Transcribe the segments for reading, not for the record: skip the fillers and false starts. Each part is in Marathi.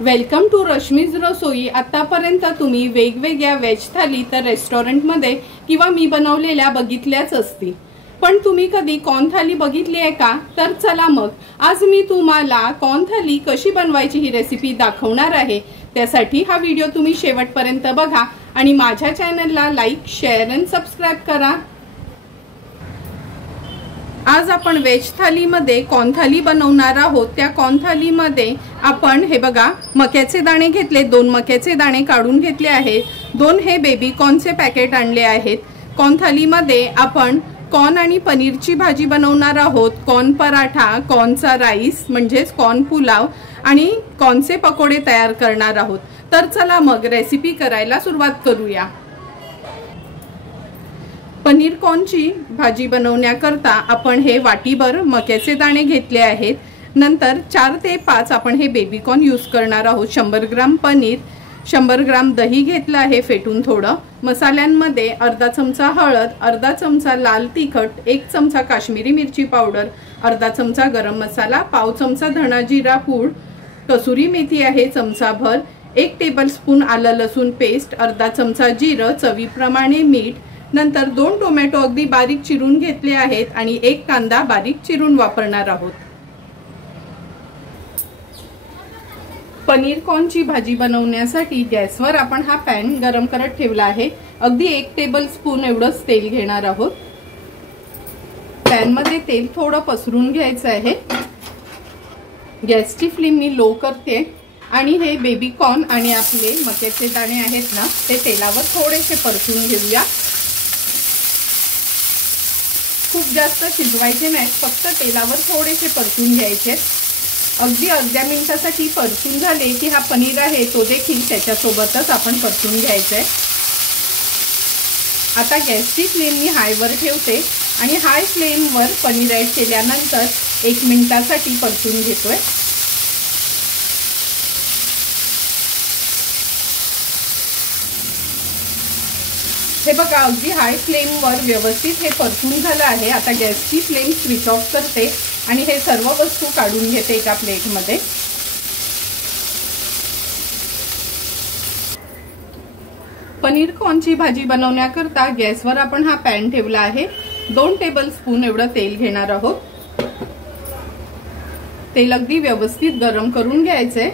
वेलकम टू रश्मीज रसोई। आतापर्यंत तुम्ही वेगवेगळ्या वेज थाली तर रेस्टॉरंटमध्ये किंवा मी बनवलेल्या बघितल्याच असतील, पण तुम्ही कधी कॉर्न थाली बघितली आहे का? तर चला मग आज मी तुम्हाला कॉर्न थाली कशी बनवायची ही रेसिपी दाखवणार आहे। त्यासाठी हा व्हिडिओ तुम्ही शेवटपर्यंत बघा आणि माझ्या चॅनलला लाईक, शेअर आणि सबस्क्राइब करा। आज आपण वेज थाली मध्ये कॉर्न थाली बनवणार आहोत। त्या कॉर्न थाली मध्ये आपण हे बघा मक्याचे दाणे घेतले, 2 मक्याचे दाणे काढून घेतले आहेत, 2 हे बेबी कॉर्नचे पॅकेट आणले आहेत। कॉर्न थाली मध्ये आपण कॉर्न आणि पनीरची भाजी बनवणार आहोत, कॉर्न पराठा, कॉर्नचा राईस म्हणजेच कॉर्न पुलाव आणि कॉर्नचे पकोडे तयार करणार आहोत। तर चला मग रेसिपी करायला सुरुवात करूया। पनीर कॉर्नची भाजी बनवण्याकरता आपण हे वाटीभर मक्याचे दाणे घेतले आहेत। नंतर 4 ते 5 आपण हे बेबी कॉर्न यूज करणार आहोत। 100 ग्राम पनीर, 100 ग्राम दही घेतलं आहे फेटून थोडं। मसाल्यांमध्ये अर्धा चमचा हळद, अर्धा चमचा लाल तिखट, 1 चमचा काश्मीरी मिरची पावडर, अर्धा चमचा गरम मसाला, पाव चमचा धना जिरा पूड, कसुरी मेथी आहे चमचाभर, 1 टेबलस्पून आलं लसूण पेस्ट, अर्धा चमचा जिरं, चवीप्रमाणे मीठ। नंतर 2 टोमॅटो अगदी बारीक चिरून घेतले आहेत आणि 1 कांदा बारीक चिरून वापरणार आहोत। पनीर कॉर्नची भाजी बनवण्यासाठी गॅसवर आपण हा पॅन गरम करत ठेवला आहे। अगदी 1 टेबलस्पून एवढंच तेल घेणार आहोत। पॅन मध्ये तेल थोडं पसरून घ्यायचं आहे। गॅसची फ्लेम मी लो करते आणि हे बेबी कॉर्न आणि आपले मक्याचे दाणे आहेत ना, ते तेलावर थोडेसे परतून घेऊया। खूप जास्त शिजवायचे नाही, फक्त तेलावर थोडेसे परतून घ्यायचे। अगदी अर्ध्या मिनिटासाठी परतून झाले की हा पनीर आहे तो देखील त्याच्यासोबतच आपण परतून घ्यायचंय। आता गॅसची फ्लेम मी हायवर ठेवते आणि हाय फ्लेमवर पनीर ॲड केल्यानंतर 1 मिनिटासाठी परतून घेतोय। हे बघा अगदी हाय फ्लेमवर व्यवस्थित हे परतून झालं आहे। आता गॅसची फ्लेम स्विच ऑफ करते आणि हे सर्व वस्तू काढून घेते एका प्लेटमध्ये। पनीर कॉर्नची भाजी बनवण्याकरता गॅसवर आपण हा पॅन ठेवला आहे। 2 टेबलस्पून एवढं तेल घेणार आहोत। तेल अगदी व्यवस्थित गरम करून घ्यायचंय।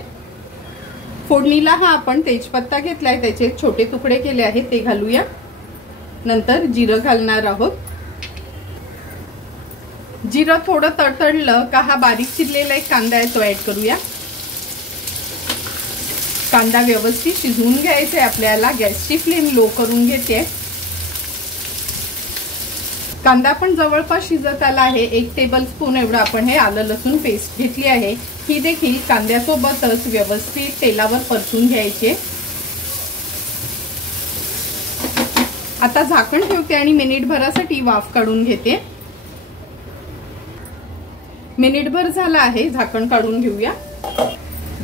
फोडणीला हा आपण तेजपत्ता घेतलाय, त्याचे छोटे तुकडे केले आहेत ते घालूया। नंतर जिरं घालणार आहोत। जिरं थोडं तडतडलं का हा बारीक चिरलेला एक कांदा आहे तो ऍड करूया। कांदा व्यवस्थित शिजवून घ्यायचा आहे आपल्याला। गॅसची फ्लेम लो करून घेते। कांदा पण जवळपास शिजत आला आहे। 1 टेबलस्पून एवढं आपण हे आलं लसूण पेस्ट घेतली आहे, ही देखील कांद्यासोबतच व्यवस्थित तेलावर परतून घ्यायची। आता झाकण ठेवते आणि मिनिटभरासाठी वाफ काढून घेते। मिनिटभर झाला आहे, झाकण काढून घेऊया।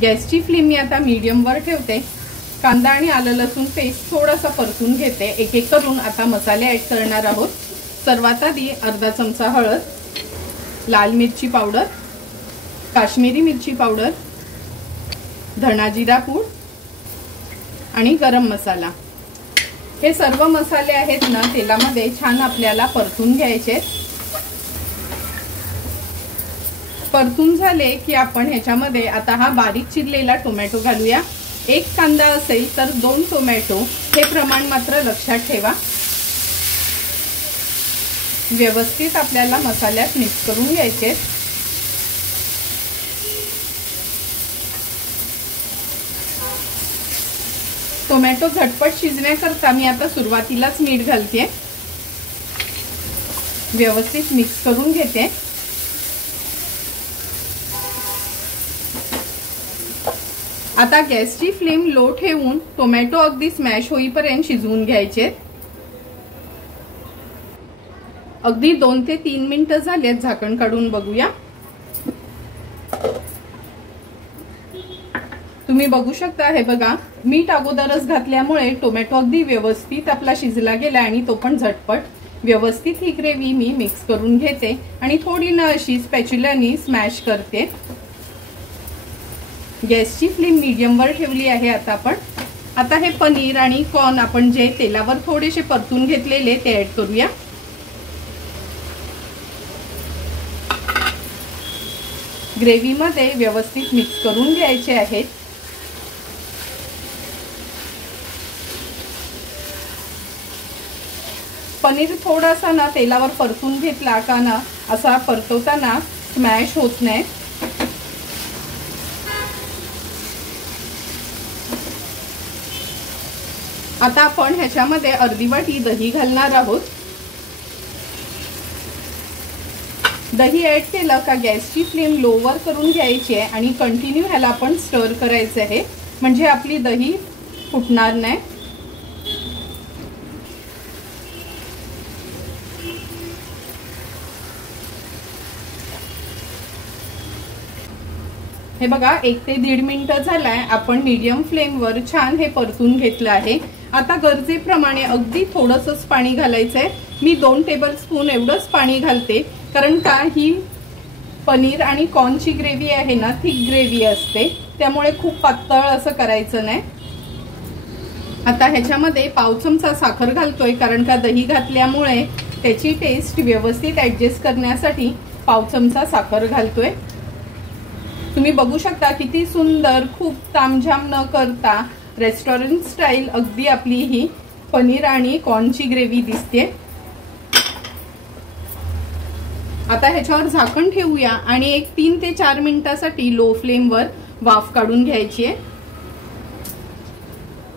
गॅसची फ्लेम मी आता मीडियम वर ठेवते। कांदा आणि आलं लसूण पेस्ट थोडासा परतून घेते। एक एक करून आता मसाले ऍड करणार आहोत। सर्वात आधी अर्धा चमचा हळद, लाल मिरची पावडर, काश्मीरी मिरची पावडर, धना जिरा पूड आणि गरम मसाला। हे सर्व मसाले आहेत ना तेलामध्ये छान आपल्याला परतून घ्यायचे। परतून झाले की आपण ह्याच्यामध्ये आता हा बारीक चिरलेला टोमॅटो घालूया। 1 कांदा असेल तर 2 टोमॅटो, हे प्रमाण मात्र लक्षात ठेवा। व्यवस्थित आपल्याला मसाल्यात मिक्स करून घ्यायचे। टोमॅटो झटपट शिजण्याकरता मी आता सुरुवातीलाच मीठ घालते। व्यवस्थित मिक्स करून घेते। आता गॅसची फ्लेम लो ठेवून टोमॅटो अगदी स्मॅश होईपर्यंत शिजवून घ्यायचे। अगदी 2 ते 3 मिनिटं झालेत, झाकण काढून बघूया। तुम्ही बघू शकता, हे बघा मीठ अगोदरच घातल्यामुळे टोमॅटो अगदी व्यवस्थित आपला शिजला गेला आणि तो पण झटपट। व्यवस्थित ही ग्रेव्ही मी मिक्स करून घेते आणि थोडी ना अशी स्पॅच्युलानी स्मॅश करते। गॅसची फ्लेम मीडियमवर ठेवली आहे. आता हे पनीर आणि कॉर्न आपण जे तेलावर थोडेसे परतून घेतलेले ते ऍड करूया. ग्रेव्हीमध्ये व्यवस्थित मिक्स करून घ्यायचे आहेत. पनीर थोडासा ना तेलावर परतून घेतला का ना असा परतवताना स्मॅश होत नाही. आता आपण ह्याच्यामध्ये अर्धी वाटी दही घालणार आहोत. दही ऍड केलं का गॅसची फ्लेम लोवर करून घ्यायची आहे आणि कंटिन्यू ह्याला आपण स्टर करायचं आहे, म्हणजे आपली दही फुटणार नाही. हे बघा 1 ते 1.5 मिनिटं झालाय. आपण मीडियम फ्लेमवर छान हे परतून घेतलं आहे. आता गरजेप्रमाणे अगदी थोडंसंच पाणी घालायचंय. मी 2 टेबलस्पून एवढंच पाणी घालते, कारण का ही पनीर आणि कॉर्नची ग्रेव्ही आहे ना, थिक ग्रेव्ही असते, त्यामुळे खूप पातळ असं करायचं नाही. आता ह्याच्यामध्ये पाव चमचा साखर घालतोय, कारण का दही घातल्यामुळे त्याची टेस्ट व्यवस्थित ऍडजस्ट करण्यासाठी पाव चमचा साखर घालतोय. तुम्ही बघू शकता किती सुंदर, खूप तामझाम न करता रेस्टॉरंट स्टाईल अगदी आपली ही पनीर आणि कॉर्नची ग्रेव्ही दिसते. आता ह्याच्यावर झाकण ठेवूया आणि एक 3 ते 4 मिनिटासाठी लो फ्लेमवर वाफ काढून घ्यायची आहे.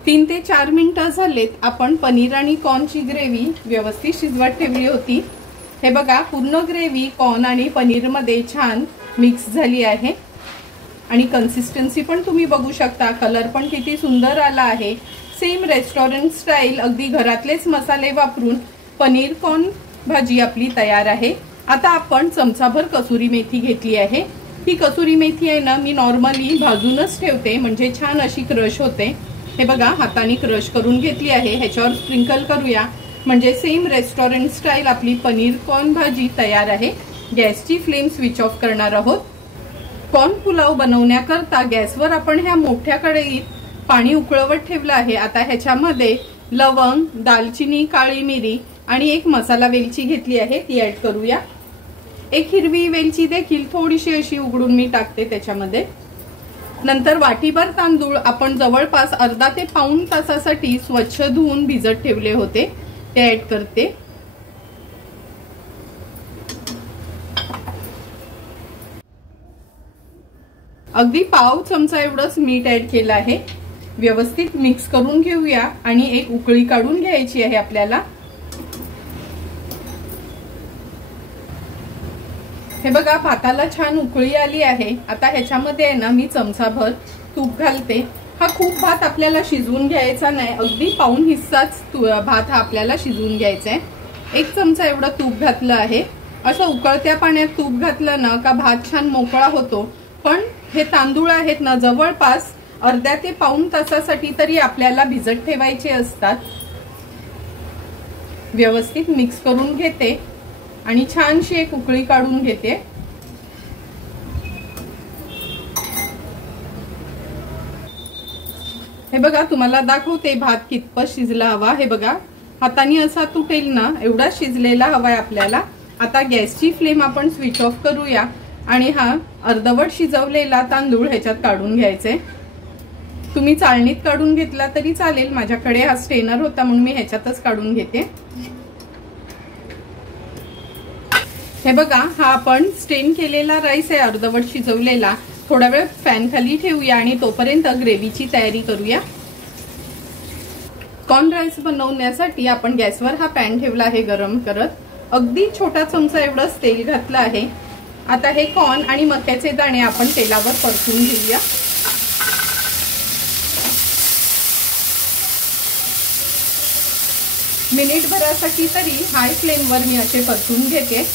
3 ते 4 मिनिटं झालेत. आपण पनीर आणि कॉर्नची ग्रेव्ही व्यवस्थित शिजवत ठेवली होती. हे बघा पूर्ण ग्रेव्ही कॉर्न आणि पनीर मध्ये छान मिक्स झाली आहे आणि कन्सिस्टन्सी पण तुम्ही बघू शकता. कलर पण किती सुंदर आला आहे. सेम रेस्टॉरंट स्टाईल अगदी घरातलेच मसाले वापरून पनीर कॉर्न भाजी आपली तयार आहे. आता आपण चमचाभर कसुरी मेथी घेतली आहे. ही कसुरी मेथी आहे ना, मी नॉर्मली भाजूनच ठेवते, म्हणजे छान अशी क्रश होते. हे बघा हाताने क्रश करून घेतली आहे. ह्याच्यावर स्प्रिंकल करूया, म्हणजे सेम रेस्टॉरंट स्टाईल आपली पनीर कॉर्न भाजी तयार आहे. गॅसची फ्लेम स्विच ऑफ करणार आहोत. कॉर्न पुलाव बनवण्याकरता गॅसवर आपण ह्या मोठ्या कढईत पाणी उकळवत ठेवलं आहे. आता ह्याच्यामध्ये लवंग, दालचिनी, काळी मिरी आणि एक मसाला वेलची घेतली आहे, ती ऍड करूया. एक हिरवी वेलची देखील थोडीशी अशी उघडून मी टाकते त्याच्यामध्ये. नंतर वाटीभर तांदूळ आपण जवळपास अर्धा ते पाऊण तासासाठी स्वच्छ धुवून भिजत ठेवले होते, ते ऍड करते. अगदी पाव चमचा एवढंच मीठ ऍड केलं आहे. व्यवस्थित मिक्स करून घेऊया आणि एक उकळी काढून घ्यायची आहे आपल्याला. हे बघा भाताला छान उकळी आली आहे. आता ह्याच्यामध्ये आहे ना मी चमचाभर तूप घालते. हा खूप भात आपल्याला शिजवून घ्यायचा नाही, अगदी पाऊण हिस्साच भात हा आपल्याला शिजवून घ्यायचा आहे. 1 चमचा एवढं तूप घातलं आहे. असं उकळत्या पाण्यात तूप घातलं ना का भात छान मोकळा होतो. पण हे तांदूळ आहेत ना, जवळपास अर्ध्या ते पाऊण तासासाठी तरी आपल्याला भिजत ठेवायचे असतात. व्यवस्थित मिक्स करून घेते आणि छानशी एक उकळी काढून घेते. हे बघा तुम्हाला दाखवते भात कितपत शिजला हवा. हे बघा हाताने असा तुटेल ना एवढा शिजलेला हवाय आपल्याला. आता गॅसची फ्लेम आपण स्विच ऑफ करूया आणि हा अर्धवट शिजवलेला तांदूळ ह्याच्यात काढून घ्यायचे. तुम्ही चाळणीत काढून घेतला तरी चालेल, माझ्याकडे हा स्ट्रेनर होता म्हणून मी ह्याच्यातच काढून घेते. हे बघा हा आपण स्टेन केलेला राईस आहे, अर्धवट शिजवलेला. थोडा वेळ फॅन खाली ठेवूया आणि तोपर्यंत ग्रेव्हीची तयारी करूया. कॉर्न राईस बनवण्यासाठी आपण गॅसवर हा पॅन ठेवला आहे गरम करत. अगदी छोटा चमचा एवढंच तेल घातलं आहे. आता हे कॉर्न आणि मक्याचे दाणे आपण तेलावर परतून घेऊया. मिनिटभरासाठी तरी हाय फ्लेमवर मी असे परतून घेते.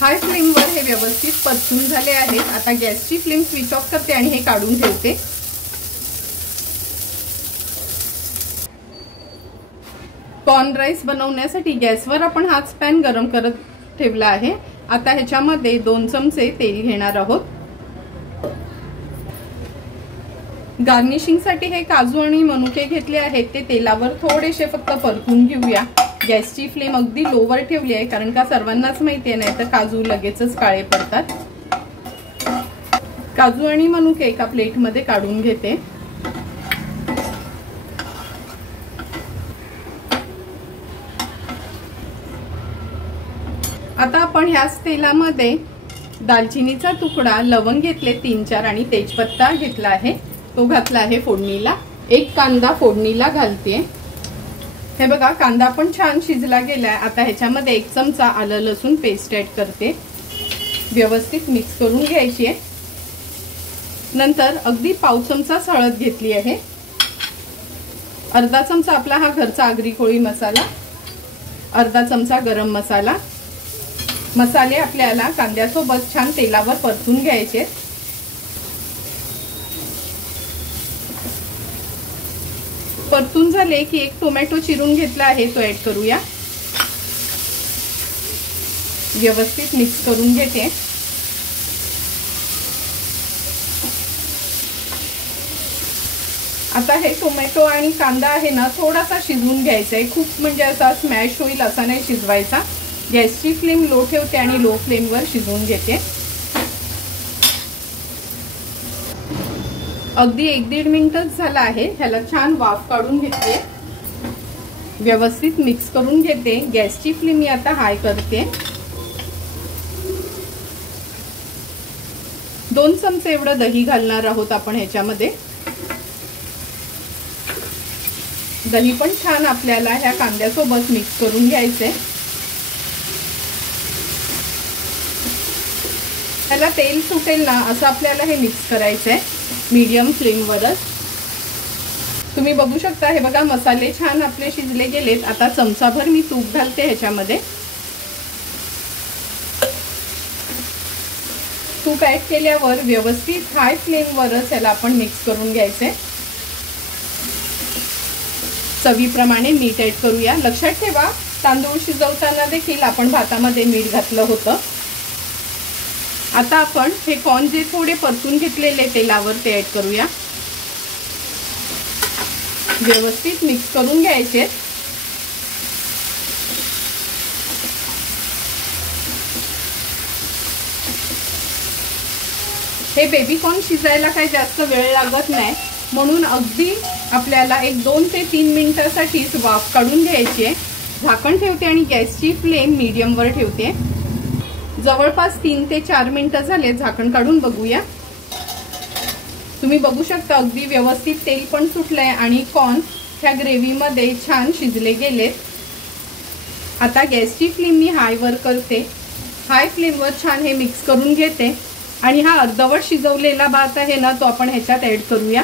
हाय फ्लेमवर हे व्यवस्थित परतून झाले आहेत. आता गॅसची फ्लेम स्विच ऑफ करते आणि हे काढून ठेवते. कॉर्न राईस बनवण्यासाठी गॅसवर आपण हाच पॅन गरम करत ठेवला आहे. आता ह्याच्यामध्ये 2 चमचे तेल घेणार आहोत। गार्निशिंग साठी हे काजू आणि मनुके घेतले आहेत ते तेलावर थोडेसे फक्त परतून घेऊया। गॅसची फ्लेम अगदी लोवर ठेवली आहे, कारण का सर्वांनाच माहिती आहे नाही तर काजू लगेचच काळे पडतात। काजू आणि मनुके एका प्लेट मध्ये काढून घेते। आता आपण ह्याच तेलामध्ये दालचिनीचा तुकडा, लवंग घेतले 3-4 आणि तेजपत्ता घेतला आहे, तो घातला आहे फोडणीला। एक कांदा फोडणीला घालते। हे बघा कांदा पण छान शिजला गेलाय। आता ह्याच्यामध्ये 1 चमचा आलं लसूण पेस्ट ऍड करते, व्यवस्थित मिक्स करून घ्यायची आहे। नंतर अगदी पाव चमचा हळद घेतली आहे, अर्धा चमचा आपला हा घरचा आगरी कोळी मसाला, अर्धा चमचा गरम मसाला। मसाले आपल्याला कांद्यासोबत छान तेलावर परतून घ्यायचे। परतून झाले की 1 टोमॅटो चिरून घेतला आहे, तो ऍड करूया। व्यवस्थित मिक्स करून घेते। आता हे टोमॅटो आणि कांदा आहे ना थोडासा शिजवून घ्यायचा आहे, खूप म्हणजे असा स्मॅश होईल असा नाही शिजवायचा। गॅसची फ्लेम लो ठेवते आणि लो फ्लेमवर शिजवून घेते। अगदी 1-1.5 मिनिटच झाला आहे, ह्याला छान वाफ काढून घेते। व्यवस्थित मिक्स करून घेते। गॅसची फ्लेम मी आता हाय करते। 2 चमचे एवढं दही घालणार आहोत आपण ह्याच्यामध्ये। दही पण छान आपल्याला ह्या कांद्यासोबत मिक्स करून घ्यायचे। ह्याला तेल सुटेल ना असं आपल्याला हे मिक्स करायचंय मीडियम फ्लेमवरच। तुम्ही बघू शकता, हे बघा मसाले छान आपले शिजले गेलेत। आता चमचाभर मी तूप घालते ह्याच्यामध्ये। तूप ऍड केल्यावर व्यवस्थित हाय फ्लेमवरच ह्याला आपण मिक्स करून घ्यायचंय। चवीप्रमाणे मीठ ऍड करूया। लक्षात ठेवा तांदूळ शिजवताना देखील आपण भातामध्ये मीठ घातलं होतं। आता आपण हे कॉर्न जे थोडे परतून घेतलेले तेलावर ते ऍड करूया। व्यवस्थित मिक्स करून घ्यायचे। हे बेबी कॉर्न शिजायला काही जास्त वेळ लागत नाही, म्हणून अगदी आपल्याला 1-2 ते 3 मिनिटांसाठीच वाफ काढून घ्यायची आहे। झाकण ठेवते आणि गॅसची फ्लेम मीडियमवर ठेवते। जवळपास 3 ते 4 मिनिटं झाले, झाकण काढून बघूया। तुम्ही बघू शकता अगदी व्यवस्थित तेल पण सुटलंय आणि कॉर्न ह्या ग्रेव्हीमध्ये छान शिजले गेलेत। आता गॅसची फ्लेम मी हायवर करते। हाय फ्लेमवर छान हे मिक्स करून घेते आणि हा अर्धवट शिजवलेला भात आहे ना तो आपण ह्याच्यात ऍड करूया।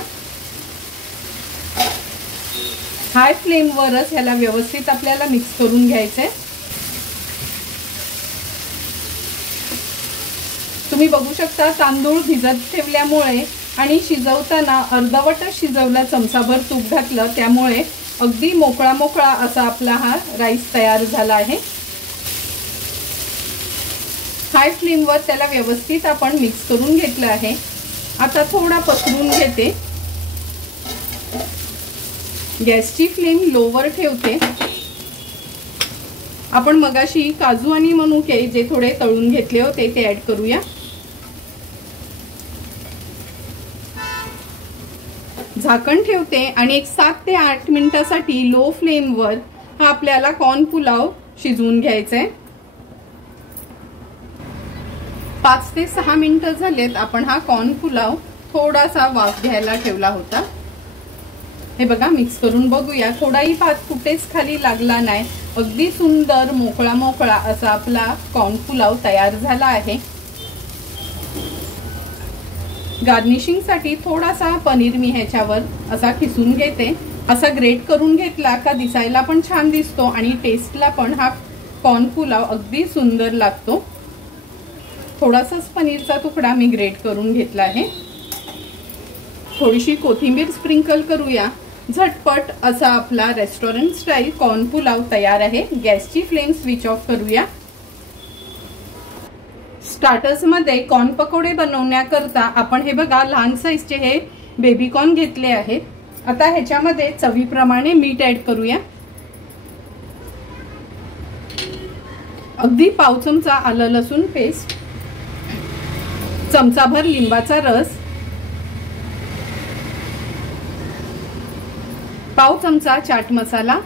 हाय फ्लेमवरच ह्याला व्यवस्थित आपल्याला मिक्स करून घ्यायचंय। तुम्ही बघू शकता तांदूळ भिजत ठेवल्यामुळे आणि शिजवताना अर्धवटच शिजवला, चमचाभर तूप घातलं त्यामुळे अगदी मोकळा मोकळा असा आपला हा राईस तयार झाला आहे। हाय फ्लेमवर त्याला व्यवस्थित आपण मिक्स करून घेतलं आहे। आता थोडा पसरून घेते। गॅसची फ्लेम लोवर ठेवते। आपण मगाशी काजू आणि मनुके जे थोडे तळून घेतले होते ते ऍड करूया। झाकण ठेवते आणि एक 7 ते 8 मिनिटांसाठी लो फ्लेमवर हा आपल्याला कॉर्न पुलाव शिजवून घ्यायचा आहे। 5 ते 6 मिनिटं झालेत, आपण हा कॉर्न पुलाव थोडासा वाफ घ्यायला ठेवला होता। हे बघा मिक्स करून बघूया, थोडाही भात कुठेच खाली लागला नाही, अगदी सुंदर मोकळा मोकळा असा आपला कॉर्न पुलाव तयार झाला आहे। गार्निशिंग साठी थोडासा पनीर मी ह्याच्यावर असा खिसून घेते। असा ग्रेट करून घेतला का दिसायला पण छान दिसतो आणि टेस्टला पण हा कॉर्न पुलाव अगदी सुंदर लागतो। थोडासाच पनीरचा तुकडा मी ग्रेट करून घेतला आहे। थोडीशी कोथिंबीर स्प्रिंकल करूया। झटपट असा आपला रेस्टॉरंट स्टाईल कॉर्न पुलाव तयार आहे। गॅसची फ्लेम स्विच ऑफ करूया। स्टार्टर्स मध्ये कॉर्न पकोडे बनवण्याकरता आपण हे बघा लहान साईजचे हे बेबी कॉर्न घेतले आहेत. आता ह्याच्यामध्ये चवीप्रमाणे मीठ ऍड करूया. अगदी पाव चमचा आलं लसूण पेस्ट, चमचाभर लिंबाचा रस, पाव चमचा चाट मसाला,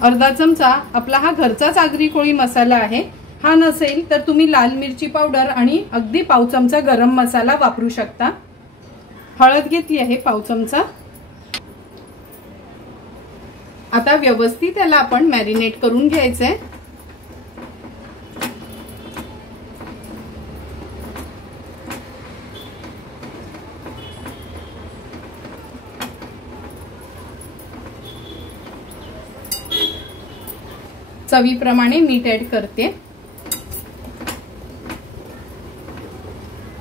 अर्धा चमचा आपला हा घरचाच आगरी कोळी मसाला आहे. हा नसेल तर तुम्ही लाल मिरची पावडर आणि अगदी पाव चमचा गरम मसाला वापरू शकता. हळद घेतली आहे पाव चमचा. आता व्यवस्थित त्याला आपण मॅरिनेट करून घ्यायचंय. चवीप्रमाणे मीठ ऍड करते.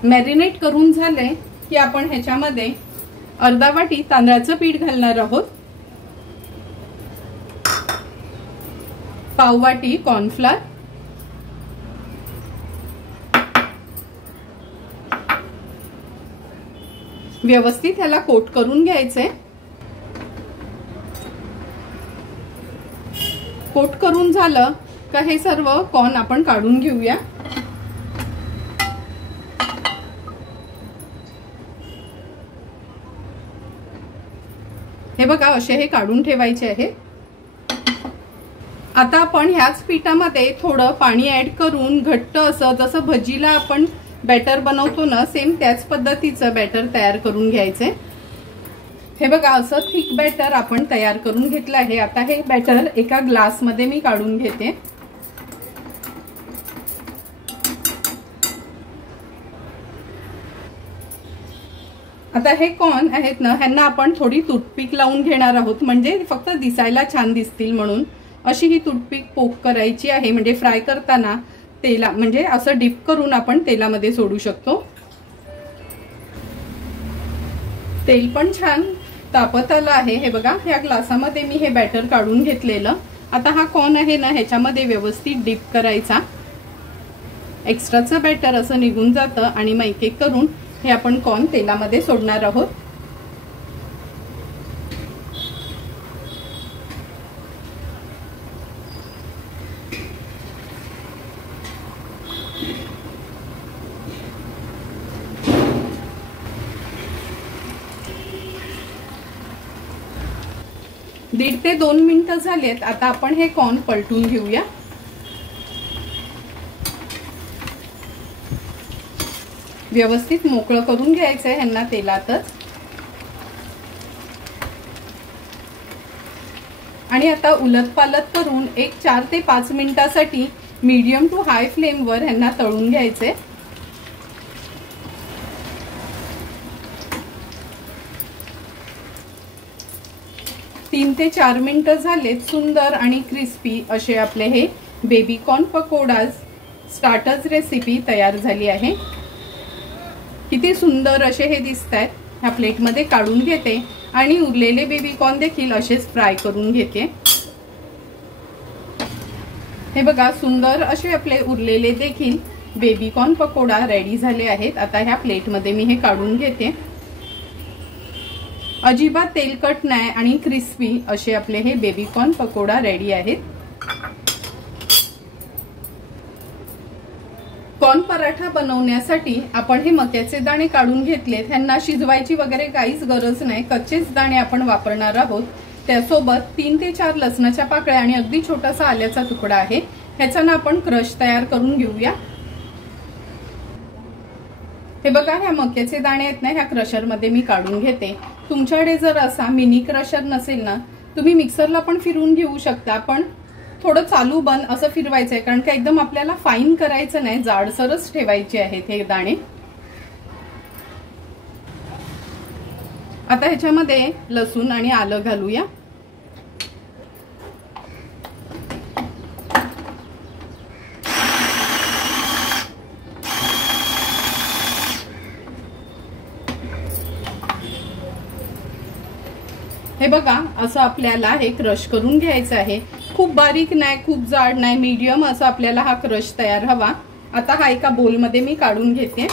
मॅरिनेट करून झाले की आपण ह्याच्यामध्ये अर्धा वाटी तांदळाचं पीठ घालणार आहोत, पाव वाटी कॉर्नफ्लोअर, व्यवस्थित ह्याला कोट करून घ्यायचंय. कोट करून झालं का हे सर्व कॉर्न आपण काढून घेऊया. हे बघा असे हे काढून ठेवायचे आहे. आता आपण ह्याच पिठामध्ये थोडं पाणी ऍड करून घट्ट असं जसं भजीला आपण बॅटर बनवतो ना, सेम त्याच पद्धतीचं बॅटर तयार करून घ्यायचंय. हे बघा असं थिक बॅटर आपण तयार करून घेतलं आहे. आता हे बॅटर एका ग्लास मध्ये मी काढून घेते. आता हे कॉर्न आहेत ना, ह्यांना आपण थोडी टूथपिक लावून घेणार आहोत, म्हणजे फक्त दिसायला छान दिसतील म्हणून. अशी ही टूथपिक पोक करायची आहे, म्हणजे फ्राय करताना तेला म्हणजे असं डिप करून आपण तेलामध्ये सोडू शकतो. तेल पण छान तापत आलं आहे. हे बघा ह्या ग्लासामध्ये मी हे बॅटर काढून घेतलेलं. आता हा कॉर्न आहे ना ह्याच्यामध्ये व्यवस्थित डिप करायचा. एक्स्ट्राचं बॅटर असं निघून जातं आणि मग एक एक करून हे आपण कॉर्न तेलामध्ये सोडणार आहोत. दीड ते 2 मिनिटं झालेत. आता आपण हे कॉर्न पलटून घेऊया. व्यवस्थित मोकळं करून घ्यायचंय ह्यांना तेलातच. आणि आता उलट पालट करून एक 4 ते 5 मिनिटासाठी मीडियम टू हाय फ्लेम वर ह्यांना तळून घ्यायचंय. तीन ते 4 मिनिटं झालेत. सुंदर आणि क्रिस्पी असे आपले हे baby corn pakora starters recipe तयार झाली आहे. किती सुंदर असे हे दिसतात. ह्या प्लेटमध्ये काढून घेते आणि उरलेले बेबी कॉर्न देखील असेच फ्राय करून घेते. हे बघा सुंदर असे आपले उरलेले देखील बेबी कॉर्न पकोडा रेडी झाले आहेत. आता ह्या प्लेटमध्ये मी हे काढून घेते. अजिबात तेलकट नाही आणि क्रिस्पी असे आपले हे बेबी कॉर्न पकोडा रेडी आहेत. कॉर्न पराठा बनवण्यासाठी आपण हे मक्याचे दाणे काढून घेतलेत. ह्यांना शिजवायची वगैरे काहीच गरज नाही, कच्चेच दाणे आपण वापरणार आहोत. त्यासोबत 3 ते 4 लसणाच्या पाकळ्या आणि अगदी छोटासा आल्याचा तुकडा आहे. ह्याचा ना आपण क्रश तयार करून घेऊया. हे बघा ह्या मक्याचे दाणे आहेत ना, ह्या क्रशर मध्ये मी काढून घेते. तुमच्याकडे जर असा मिनी क्रशर नसेल ना, तुम्ही मिक्सरला पण फिरवून घेऊ शकता. पण थोडं चालू बंद असं फिरवायचंय, कारण का एकदम आपल्याला फाईन करायचं नाही, जाडसरच ठेवायचे आहेत हे दाणे. आता ह्याच्यामध्ये लसूण आणि आलं घालूया. हे बघा असं आपल्याला हे क्रश करून घ्यायचं आहे खूप बारीक नाही, खूप जाड नाही, मीडियम असा आपल्याला हा क्रश तयार हवा। आता हा एका बोलमध्ये मी काढून घेते।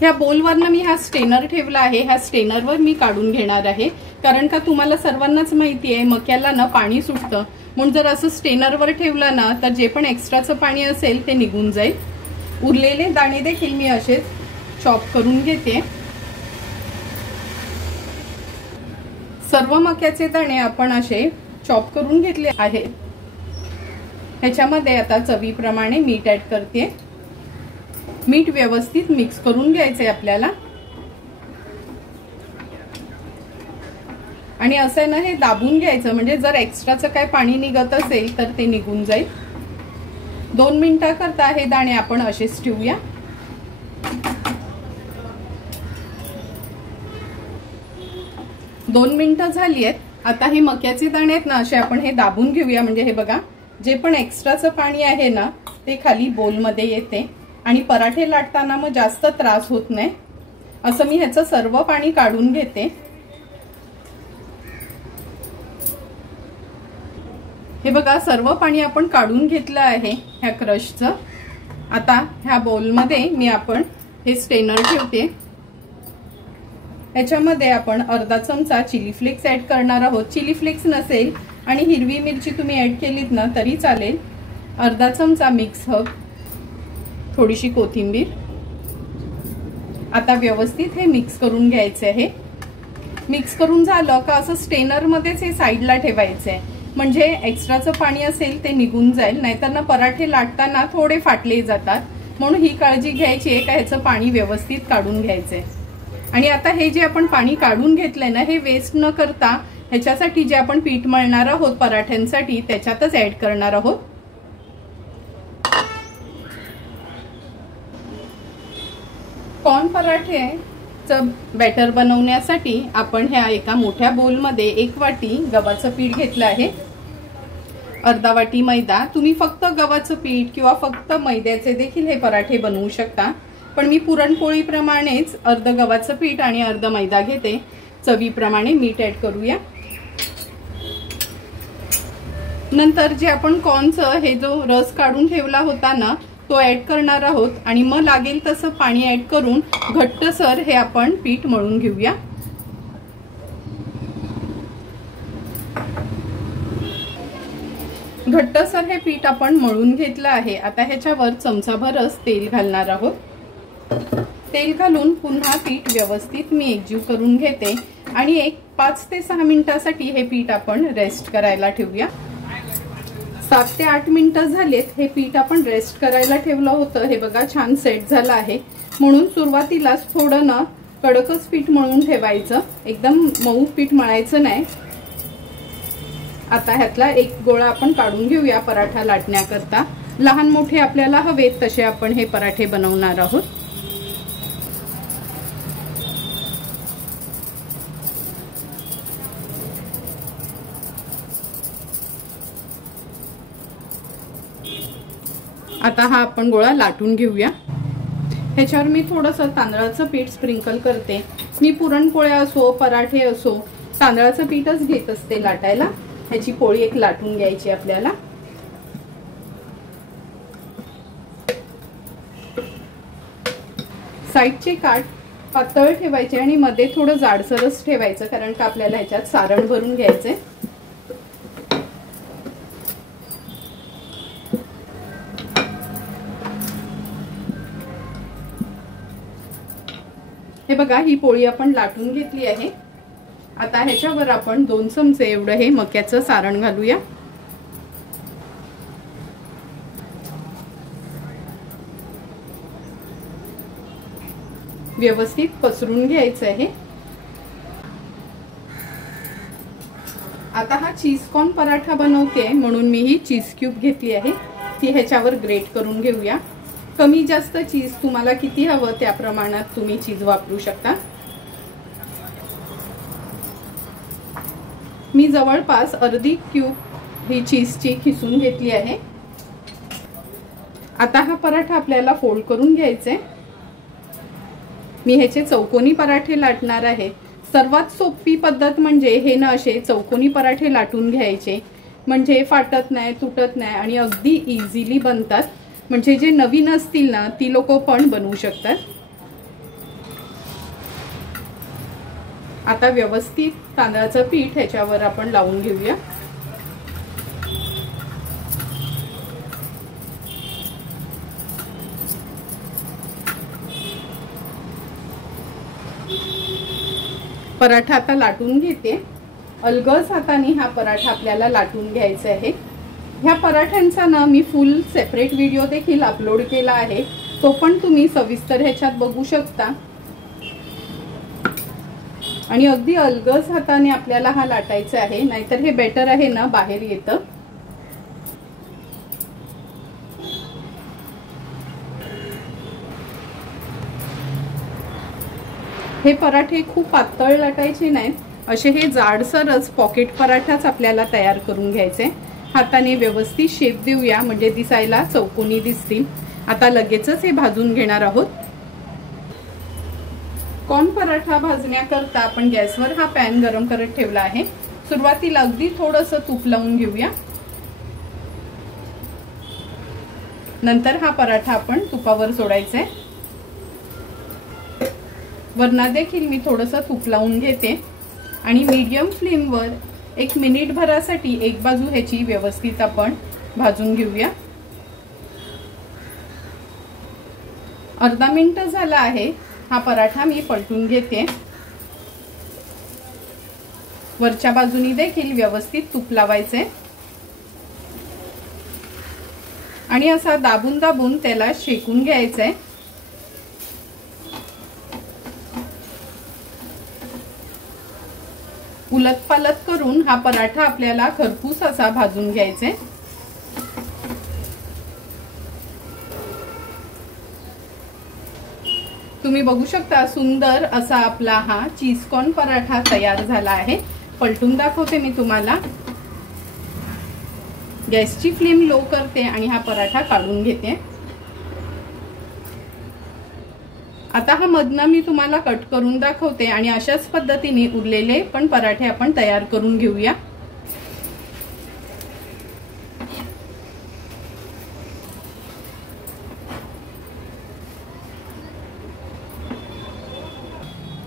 ह्या बोलवरनं मी हा स्टेनर ठेवला आहे, ह्या स्टेनरवर मी काढून घेणार आहे। कारण का तुम्हाला सर्वांनाच माहिती आहे मक्याला ना पाणी सुटतं, म्हणून जर असं स्टेनरवर ठेवलं ना तर जे पण एक्स्ट्राचं पाणी असेल ते निघून जाईल। उरलेले दाणे देखील मी असेच चॉप करून घेते। सर्व मक्याचे दाणे आपण असे चॉप करून घेतले आहेत। ह्याच्यामध्ये आता चवीप्रमाणे मीठ ऍड करते। मीठ व्यवस्थित मिक्स करून घ्यायचंय आपल्याला, आणि असं ना हे दाबून घ्यायचं, म्हणजे जर एक्स्ट्राचं काय पाणी निघत असेल तर ते निघून जाईल। 2 मिनिटाकरता हे दाणे आपण असेच ठेवूया। दोन मिनिटं झाली आहेत। आता हे मक्याचे दाणे आहेत ना असे आपण हे दाबून घेऊया, म्हणजे हे बघा जे पण एक्स्ट्राचं पाणी आहे ना ते खाली बोलमध्ये येते आणि पराठे लाटताना मग जास्त त्रास होत नाही। असं मी ह्याचं सर्व पाणी काढून घेते। हे बघा सर्व पाणी आपण काढून घेतलं आहे ह्या क्रशचं। आता ह्या बोलमध्ये मी आपण हे स्टेनर ठेवते। ह्याच्यामध्ये आपण अर्धा चमचा चिली फ्लेक्स ऍड करणार आहोत। चिली फ्लेक्स नसेल आणि हिरवी मिरची तुम्ही ऍड केलीत ना तरी चालेल। अर्धा चमचा मिक्स हर्ब, थोडीशी कोथिंबीर। आता व्यवस्थित हे मिक्स करून घ्यायचे आहे। मिक्स करून झालं का असं स्टेनर मध्येच हे साईडला ठेवायचं आहे, म्हणजे एक्स्ट्राचं पाणी असेल ते निघून जाईल, नाहीतर ना पराठे लाटताना थोडे फाटले जातात। म्हणून ही काळजी घ्यायची आहे का ह्याचं पाणी व्यवस्थित काढून घ्यायचंय। आणि आता हे जे आपण पाणी काढून घेतलंय ना हे वेस्ट न करता ह्याच्यासाठी जे आपण पीठ मळणार आहोत पराठ्यांसाठी त्याच्यातच ऍड करणार आहोत। कॉर्न पराठेचं बॅटर बनवण्यासाठी आपण ह्या एका मोठ्या बोलमध्ये 1 वाटी गव्हाचं पीठ घेतलं आहे, अर्धा वाटी मैदा। तुम्ही फक्त गव्हाचं पीठ किंवा फक्त मैद्याचे देखील हे पराठे बनवू शकता, पण मी पुरणपोळीप्रमाणेच अर्ध गव्हाचं पीठ आणि अर्ध मैदा घेते। चवीप्रमाणे मीठ ऍड करूया। नंतर जे आपण कॉर्नचं हे जो रस काढून ठेवला होता ना तो ऍड करणार आहोत आणि मग लागेल तसं पाणी ऍड करून घट्टसर हे आपण पीठ मळून घेऊया। घट्टसर हे पीठ आपण मळून घेतलं आहे। आता ह्याच्यावर चमचाभरच तेल घालणार आहोत। तेल घालून पुन्हा पीठ व्यवस्थित मी एकजीव करून घेते आणि एक 5 ते 6 मिनिटांसाठी हे पीठ आपण रेस्ट करायला ठेवूया। 7 ते 8 मिनिटं झालेत, हे पीठ आपण रेस्ट करायला ठेवलं होतं। हे बघा छान सेट झालं आहे, म्हणून सुरुवातीलाच थोडं ना कडकच पीठ मळून ठेवायचं, एकदम मऊ पीठ मळायचं नाही। आता ह्यातला एक गोळा आपण काढून घेऊया पराठा लाटण्याकरता। लहान मोठे आपल्याला हवेत तसे आपण हे पराठे बनवणार आहोत। आता हा आपण गोळा लाटून घेऊया। ह्याच्यावर मी थोडंसं तांदळाचं पीठ स्प्रिंकल करते। मी पुरणपोळ्या असो पराठे असो तांदळाचं पीठच घेत असते लाटायला। ह्याची पोळी एक लाटून घ्यायची आपल्याला। साईडचे काठ पातळ ठेवायचे आणि मध्ये थोडं जाडसरच ठेवायचं, कारण का आपल्याला ह्याच्यात सारण भरून घ्यायचंय। हे बघा ही पोळी आपण लाटून घेतली आहे। आता ह्याच्यावर आपण 2 चमचे एवढं हे मक्याचं सारण घालूया। व्यवस्थित पसरून घ्यायचं आहे। आता हा चीज कॉर्न पराठा बनवते म्हणून मी ही चीज क्यूब घेतली आहे, ती ह्याच्यावर ग्रेट करून घेऊया। कमी जास्त चीज तुम्हाला किती हवं त्या प्रमाणात तुम्ही चीज वापरू शकता। मी जवळपास अर्धी क्यूब ही चीजची खिसून घेतली आहे। आता हा पराठा आपल्याला फोल्ड करून घ्यायचा आहे। मी ह्याचे चौकोनी पराठे लाटणार आहे। सर्वात सोपी पद्धत म्हणजे हे ना असे चौकोनी पराठे लाटून घ्यायचे, म्हणजे फाटत नाही, तुटत नाही आणि अगदी इझिली बनतात. म्हणजे जे नवीन असतील ना ती लोक पण बनवू शकतात. आता व्यवस्थित तांदळाचं पीठ ह्याच्यावर आपण लावून घेऊया. पराठा आता लाटून घेते. अलगद हाताने हा पराठा आपल्याला लाटून घ्यायचा आहे. ह्या पराठ्यांचा ना मी फुल सेपरेट व्हिडिओ देखील अपलोड केला आहे, तो पण तुम्ही सविस्तर ह्याच्यात बघू शकता. आणि अगदी अलगद हाताने आपल्याला हा लाटायचा आहे, नाहीतर हे बेटर आहे ना बाहेर येतं. हे पराठे खूप पातळ लाटायचे नाहीत, असे हे जाडसरच पॉकेट पराठाच आपल्याला तयार करून घ्यायचे. हाताने व्यवस्थित शेप देऊया, म्हणजे दिसायला चौकोनी दिसतील. आता लगेचच हे भाजून घेणार आहोत. कॉर्न पराठा भाजण्याकरता आपण गॅसवर हा पॅन गरम करत ठेवला आहे. सुरुवातीला अगदी थोडंसं तूप लावून घेऊया. नंतर हा पराठा आपण तुपावर सोडायचा आहे. वरना देखील मी थोडंसं तूप लावून घेते आणि मीडियम फ्लेमवर 1 मिनिटभरासाठी एक बाजू ह्याची व्यवस्थित आपण भाजून घेऊया. अर्धा मिनिट झाला आहे. हा पराठा मी पलटून घेते. वरच्या बाजूनी देखील व्यवस्थित तूप लावायचे आणि असा दाबून दाबून त्याला शेकून घ्यायचंय. उलटपालट करून हा पराठा आपल्याला खरपूस असा भाजून घ्यायचा. तुम्ही बघू शकता सुंदर असा आपला हा चीज कॉर्न पराठा तयार झाला आहे. पलटून दाखवते मी तुम्हाला. गॅसची फ्लेम लो करते आणि हा पराठा काढून घेते. आता हा मधनं मी तुम्हाला कट करून दाखवते आणि अशाच पद्धतीने उरलेले पण पराठे आपण तयार करून घेऊया.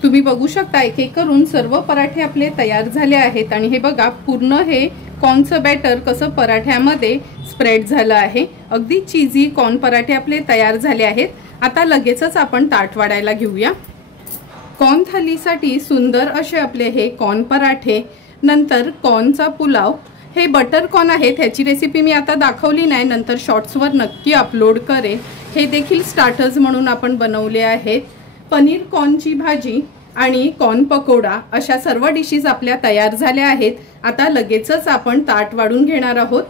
तुम्ही बघू शकता एक एक करून सर्व पराठे आपले तयार झाले आहेत. आणि हे बघा पूर्ण हे कॉर्नचं बॅटर कसं पराठ्यामध्ये स्प्रेड झालं आहे. अगदी चीजी कॉर्न पराठे आपले तयार झाले आहेत. आता लगेचच आपण ताट वाढायला घेऊया. कॉर्न थालीसाठी सुंदर असे आपले हे कॉर्न पराठे. नंतर कॉर्नचा पुलाव. हे बटर कॉर्न आहे, त्याची रेसिपी मी आता दाखवली नाही, नंतर शॉर्ट्सवर नक्की अपलोड करेन. हे देखील स्टार्टर्स म्हणून आपण बनवले आहेत. पनीर कॉर्नची भाजी आणि कॉर्न पकोडा अशा सर्व डिशेस आपल्या तयार झाल्या आहेत. आता लगेचच आपण ताट वाढून घेणार आहोत.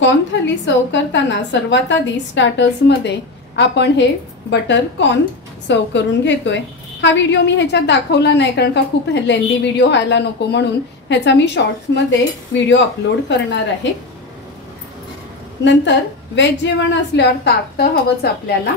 कॉर्न थाली सर्व करताना सर्वात आधी स्टार्टर्स मध्ये आपण हे बटर कॉर्न सर्व करून घेतोय. हा व्हिडिओ मी ह्याच्यात दाखवला नाही कारण का खूप लेंदी व्हिडिओ व्हायला नको, म्हणून ह्याचा मी शॉर्ट्स मध्ये व्हिडिओ अपलोड करणार आहे. नंतर वेज जेवण असल्यावर ताक तर हवंच आपल्याला.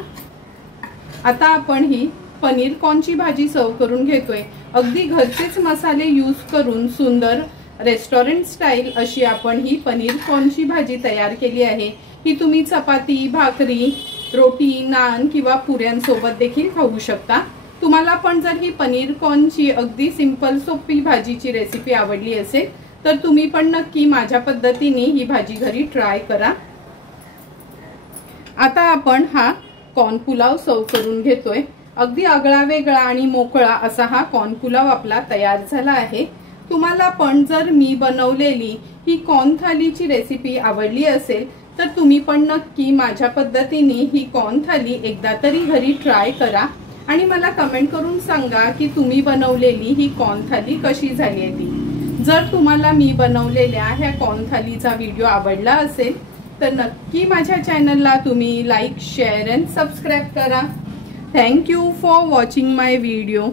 आता आपण ही पनीर कॉर्नची भाजी सर्व करून घेतोय. अगदी घरचेच मसाले यूज करून सुंदर रेस्टॉरंट स्टाईल अशी आपण ही पनीर कॉर्नची भाजी तयार केली आहे. ही तुम्ही चपाती, भाकरी, रोटी, नान किंवा पुऱ्यांसोबत देखील खाऊ शकता. तुम्हाला पण जर ही पनीर कॉर्नची अगदी सिंपल सोपी भाजीची रेसिपी आवडली असेल तर तुम्ही पण नक्की माझ्या पद्धतीने ही भाजी घरी ट्राय करा. आता आपण हा कॉर्न पुलाव सर्व करून घेतोय. अगदी आगळा वेगळा आणि मोकळा असा हा कॉर्न पुलाव आपला तयार झाला आहे. तुम्हाला पण जर मी बनवलेली ही कॉर्न थालीची रेसिपी आवडली असेल तर तुम्ही पण नक्की माझ्या पद्धतीने ही कॉर्न थाली एकदा तरी घरी ट्राय करा आणि मला कमेंट करून सांगा की तुम्ही बनवलेली ही कॉर्न थाली कशी झाली आहे ती. जर तुम्हाला मी बनवलेल्या ह्या कॉर्न थालीचा व्हिडिओ आवडला असेल तर नक्की माझ्या चॅनलला तुम्ही लाईक, शेअर अँड सबस्क्राईब करा. Thank you for watching my video.